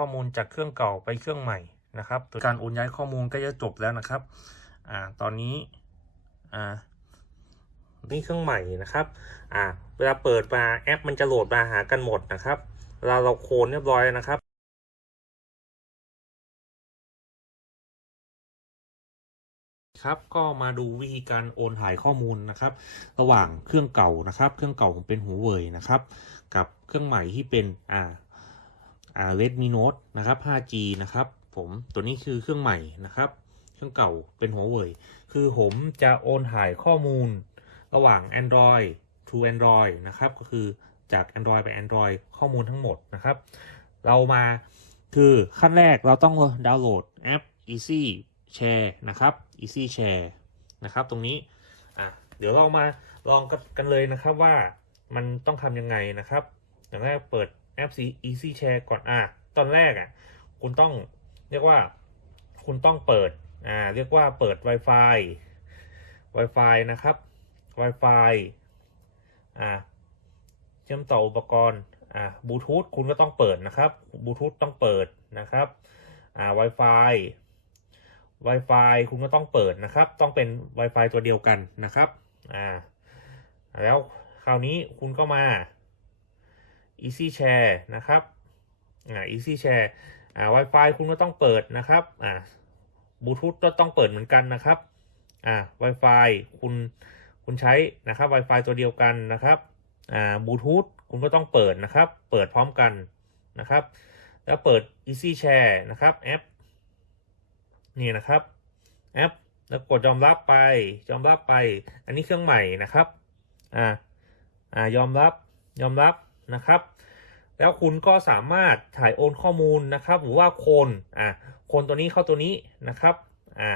ข้อมูลจากเครื่องเก่าไปเครื่องใหม่นะครับการโอนย้ายข้อมูลก็จะจบแล้วนะครับอ่าตอนนี้อ่านี่เครื่องใหม่นะครับอ่าเวลาเปิดมาแอปมันจะโหลดมาหากันหมดนะครับเวลาเราโคลนเรียบร้อยนะครับครับก็มาดูวิธีการโอนถ่ายข้อมูลนะครับ ระหว่างเครื่องเก่านะครับ เครื่องเก่าผมเป็นหัวเว่ยนะครับ กับเครื่องใหม่ที่เป็นอ่า อ่า Redmi Note นะครับ 5G นะครับ ผมตัวนี้คือเครื่องใหม่นะครับ เครื่องเก่าเป็นหัวเว่ยคือผมจะโอนถ่ายข้อมูลระหว่าง Android to Android นะครับ ก็คือจาก Android ไป Android ข้อมูลทั้งหมดนะครับ เรามาคือขั้นแรกเราต้องดาวน์โหลดแอป Easy Share นะครับ Easy Share นะครับ ตรงนี้อะเดี๋ยวเรามาลองกันเลยนะครับว่ามันต้องทำยังไงนะครับอย่างแรกเปิด แอป Easy Share ก่อนอะตอนแรกอะคุณต้องเรียกว่าคุณต้องเปิดอ่าเรียกว่าเปิด Wi-Fi Wi-Fi นะครับ Wi-Fi อ่าเชื่อมต่ออุปกรณ์อ่าบลูทูธคุณก็ต้องเปิดนะครับบลูทูธต้องเปิดนะครับอ่า Wi-Fi Wi-Fi คุณก็ต้องเปิดนะครับ ต้องเป็น Wi-Fi ตัวเดียวกันนะครับอ่าแล้วคราวนี้คุณก็มา Easy Share นะครับอ่า Easy Share อ่า Wi-Fi คุณก็ต้องเปิดนะครับอ่าบลูทูธก็ต้องเปิดเหมือนกันนะครับอ่า Wi-Fi คุณคุณใช้นะครับ Wi-Fi ตัวเดียวกันนะครับอ่าบลูทูธคุณก็ต้องเปิดนะครับ เปิดพร้อมกันนะครับ แล้วเปิด Easy Share นะครับแอปนี่นะครับแอปแล้วกดยอมรับไปยอมรับไป อันนี้เครื่องใหม่นะครับอ่าอ่ายอมรับยอมรับ นะครับ แล้วคุณก็สามารถถ่ายโอนข้อมูลนะครับ หรือว่าโคนอ่าโคนตัวนี้เข้าตัวนี้นะครับอ่า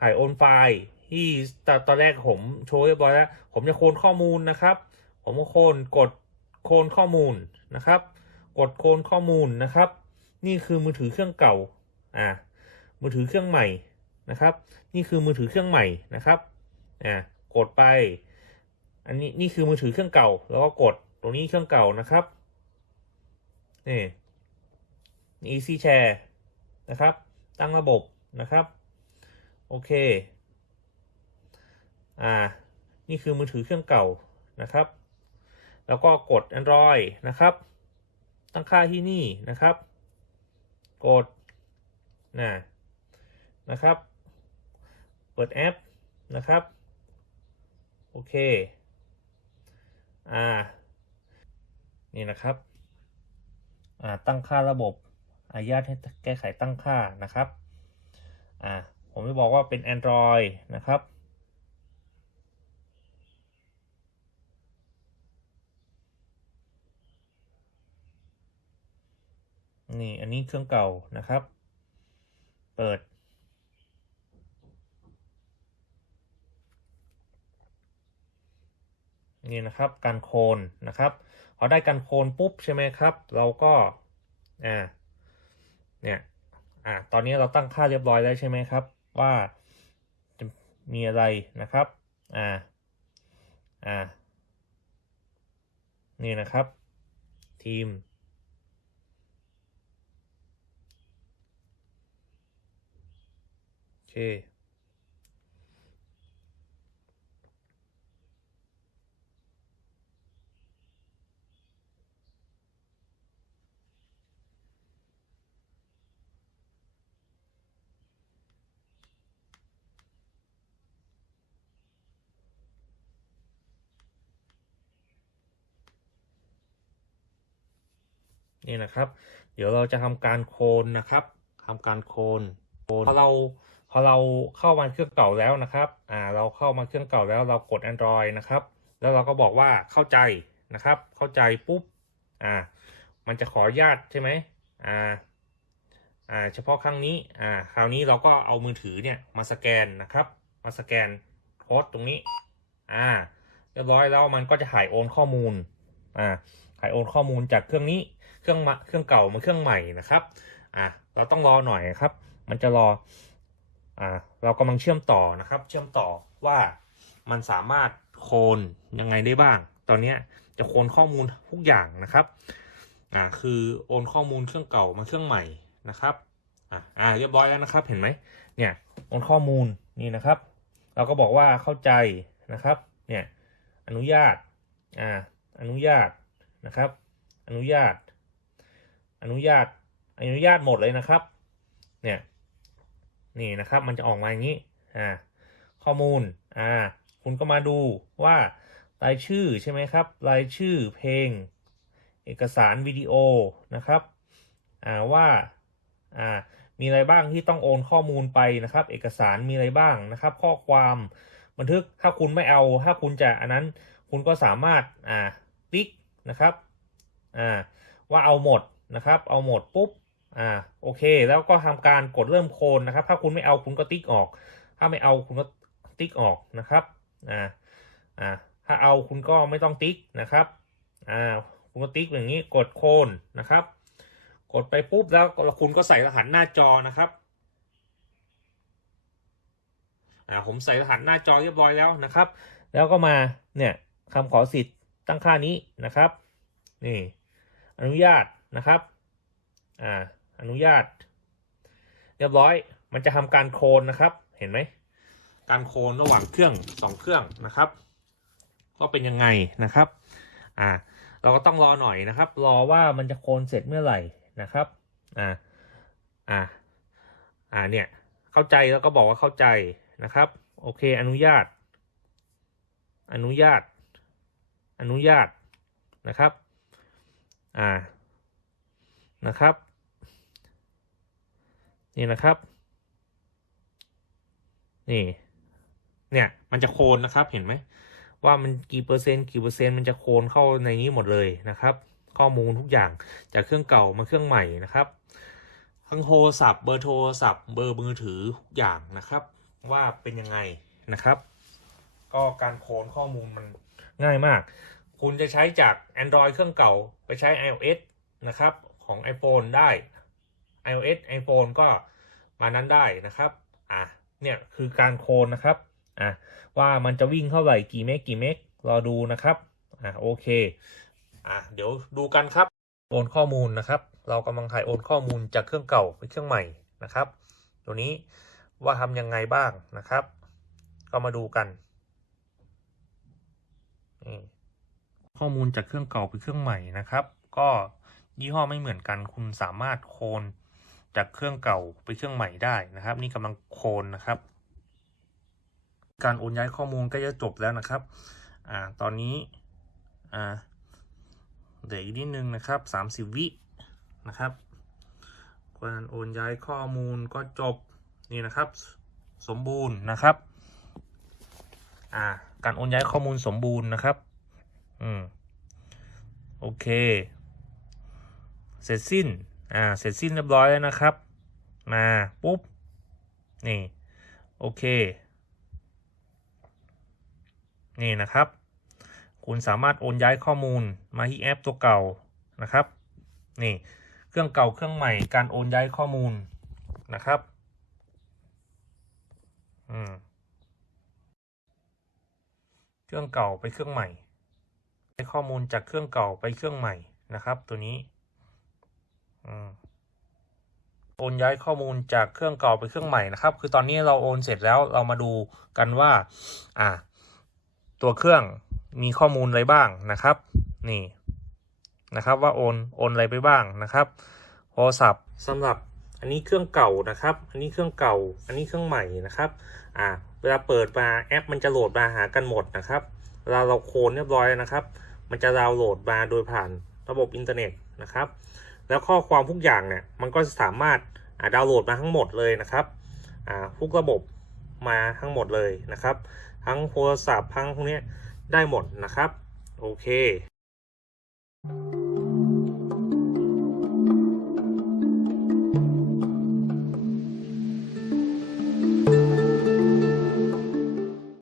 ถ่ายโอนไฟล์ที่ตอนตอนแรกผมโชว์เรียบร้อยแล้ว ผมจะโคนข้อมูลนะครับ ผมก็โคนกดโคนข้อมูลนะครับ กดโคนข้อมูลนะครับ นี่คือมือถือเครื่องเก่าอ่ามือถือเครื่องใหม่นะครับ นี่คือมือถือเครื่องใหม่นะครับอ่ากดไป อันนี้นี่คือมือถือเครื่องเก่าแล้วก็กด ตรงนี้เครื่องเก่านะครับ นี่ easy share นะครับ ตั้งระบบนะครับ โอเค อ่า นี่คือมือถือเครื่องเก่านะครับ แล้วก็กด Android นะครับ ตั้งค่าที่นี่นะครับ กดนะนะครับ เปิดแอปนะครับ โอเค อ่า นี่นะครับตั้งค่าระบบอนุญาตให้แก้ไขตั้งค่านะครับผมจะบอกว่าเป็น Android นะครับ นี่อันนี้เครื่องเก่านะครับ เปิด นี่นะครับการโคนนะครับพอได้การโคนปุ๊บใช่ไหมครับ เราก็อ่าเนี่ยอ่าตอนนี้เราตั้งค่าเรียบร้อยแล้วใช่ไหมครับ ว่าจะมีอะไรนะครับอ่าอ่านี่นะครับ ทีมโอเค นี่นะครับ เดี๋ยวเราจะทำการโคนนะครับทำการโคนโคนพอเราพอเราเข้ามาเครื่องเก่าแล้วนะครับ อ่า เราเข้ามาเครื่องเก่าแล้วเรากด Android นะครับ แล้วเราก็บอกว่าเข้าใจนะครับ เข้าใจปุ๊บ อ่า มันจะขออนุญาตใช่ไหมอ่า อ่า เฉพาะครั้งนี้ อ่า คราวนี้เราก็เอามือถือเนี่ยมาสแกนนะครับ มาสแกนโค้ดตรงนี้ อ่า เรียบร้อยแล้วมันก็จะถ่ายโอนข้อมูล อ่า ถ่ายโอนข้อมูลจากเครื่องนี้เครื่องเครื่องเก่ามาเครื่องใหม่นะครับอ่าเราต้องรอหน่อยครับ มันจะรออ่าเรากำลังเชื่อมต่อนะครับ เชื่อมต่อว่ามันสามารถโคลนยังไงได้บ้าง ตอนนี้จะโคลนข้อมูลทุกอย่างนะครับอ่าคือโอนข้อมูลเครื่องเก่ามาเครื่องใหม่นะครับอ่าอ่าเรียบร้อยแล้วนะครับเห็นไหมเนี่ยโอนข้อมูลนี่นะครับ เราก็บอกว่าเข้าใจนะครับเนี่ยอนุญาตอ่าอนุญาต นะครับ อนุญาต อนุญาต อนุญาตหมดเลยนะครับ เนี่ย นี่นะครับ มันจะออกมาอย่างนี้ อ่า ข้อมูล อ่า คุณก็มาดูว่ารายชื่อใช่ไหมครับ รายชื่อเพลง เอกสารวิดีโอนะครับ อ่า ว่า อ่า มีอะไรบ้างที่ต้องโอนข้อมูลไปนะครับ เอกสารมีอะไรบ้างนะครับ ข้อความบันทึก ถ้าคุณไม่เอา ถ้าคุณจะอันนั้น คุณก็สามารถ อ่า ติ๊ก นะครับอ่าว่าเอาหมดนะครับ เอาหมดปุ๊บอ่าโอเค แล้วก็ทำการกดเริ่มโคนนะครับ ถ้าคุณไม่เอาคุณก็ติ๊กออก ถ้าไม่เอาคุณก็ติ๊กออกนะครับอ่าอ่าถ้าเอาคุณก็ไม่ต้องติ๊กนะครับอ่าคุณก็ติ๊กอย่างนี้กดโคนนะครับ กดไปปุ๊บแล้วคุณก็ใส่รหัสหน้าจอนะครับอ่าผมใส่รหัสหน้าจอเรียบร้อยแล้วนะครับ แล้วก็มาเนี่ยคำขอสิทธิ์ ตั้งค่านี้นะครับนี่อนุญาตนะครับอ่าอนุญาต เรียบร้อยมันจะทำการโคลนนะครับ เห็นไหมการโคลนระหว่างเครื่องสองเครื่องนะครับ ก็เป็นยังไงนะครับอ่าเราก็ต้องรอหน่อยนะครับ รอว่ามันจะโคลนเสร็จเมื่อไหร่นะครับอ่าอ่าอ่าเนี่ยเข้าใจแล้วก็บอกว่าเข้าใจนะครับ โอเคอนุญาต อนุญาต อนุญาตนะครับ อ่า นะครับ นี่นะครับ นี่ เนี่ย มันจะโคนนะครับเห็นไหม ว่ามันกี่เปอร์เซ็นต์กี่เปอร์เซ็นต์มันจะโคนเข้าในนี้หมดเลยนะครับ ข้อมูลทุกอย่างจากเครื่องเก่ามาเครื่องใหม่นะครับทั้งโทรศัพท์เบอร์โทรศัพท์เบอร์มือถือทุกอย่างนะครับ ว่าเป็นยังไงนะครับ ก็การโคนข้อมูลมันง่ายมาก คุณจะใช้จาก Android เครื่องเก่าไปใช้ iOS นะครับของ iPhone ได้ iOS iPhone ก็มานั้นได้นะครับอะเนี่ยคือการโคนนะครับอะว่ามันจะวิ่งเท่าไหร่กี่เมกกี่เมกรอดูนะครับอะโอเคอะเดี๋ยวดูกันครับโอนข้อมูลนะครับ เรากำลังถ่ายโอนข้อมูลจากเครื่องเก่าไปเครื่องใหม่นะครับ ตัวนี้ว่าทำยังไงบ้างนะครับ ก็มาดูกันนี่ ข้อมูลจากเครื่องเก่าไปเครื่องใหม่นะครับ ก็ยี่ห้อไม่เหมือนกันคุณสามารถโคลนจากเครื่องเก่าไปเครื่องใหม่ได้นะครับ นี่กำลังโคลนนะครับ การโอนย้ายข้อมูลก็จะจบแล้วนะครับอ่าตอนนี้อ่าเดี๋ยวอีกนิดนึงนะครับสามสิบวินะครับการโอนย้ายข้อมูลก็จบนี่นะครับ สมบูรณ์นะครับอ่าการโอนย้ายข้อมูลสมบูรณ์นะครับ อืมโอเค เสร็จสิ้น อ่า เสร็จสิ้นเรียบร้อยแล้วนะครับ มา ปุ๊บ นี่ โอเค นี่นะครับ คุณสามารถโอนย้ายข้อมูลมาที่แอปตัวเก่านะครับ นี่ เครื่องเก่าเครื่องใหม่ การโอนย้ายข้อมูลนะครับ อืม เครื่องเก่าไปเครื่องใหม่ ได้ข้อมูลจากเครื่องเก่าไปเครื่องใหม่นะครับ ตัวนี้โอนย้ายข้อมูลจากเครื่องเก่าไปเครื่องใหม่นะครับ คือตอนนี้เราโอนเสร็จแล้วเรามาดูกันว่า อ่า ตัวเครื่องมีข้อมูลอะไรบ้างนะครับ นี่นะครับ ว่าโอนโอนอะไรไปบ้างนะครับโทรศัพท์สำหรับอันนี้เครื่องเก่านะครับ อันนี้เครื่องเก่า อันนี้เครื่องใหม่นะครับ อ่า เวลาเปิดมาแอปมันจะโหลดมาหากันหมดนะครับ เวลาเราโคลนเรียบร้อยนะครับ มันจะดาวน์โหลดมาโดยผ่านระบบอินเทอร์เน็ตนะครับ แล้วข้อความทุกอย่างเนี่ยมันก็สามารถดาวน์โหลดมาทั้งหมดเลยนะครับทุกระบบมาทั้งหมดเลยนะครับ ทั้งโทรศัพท์ทั้งพวกนี้ได้หมดนะครับ โอเค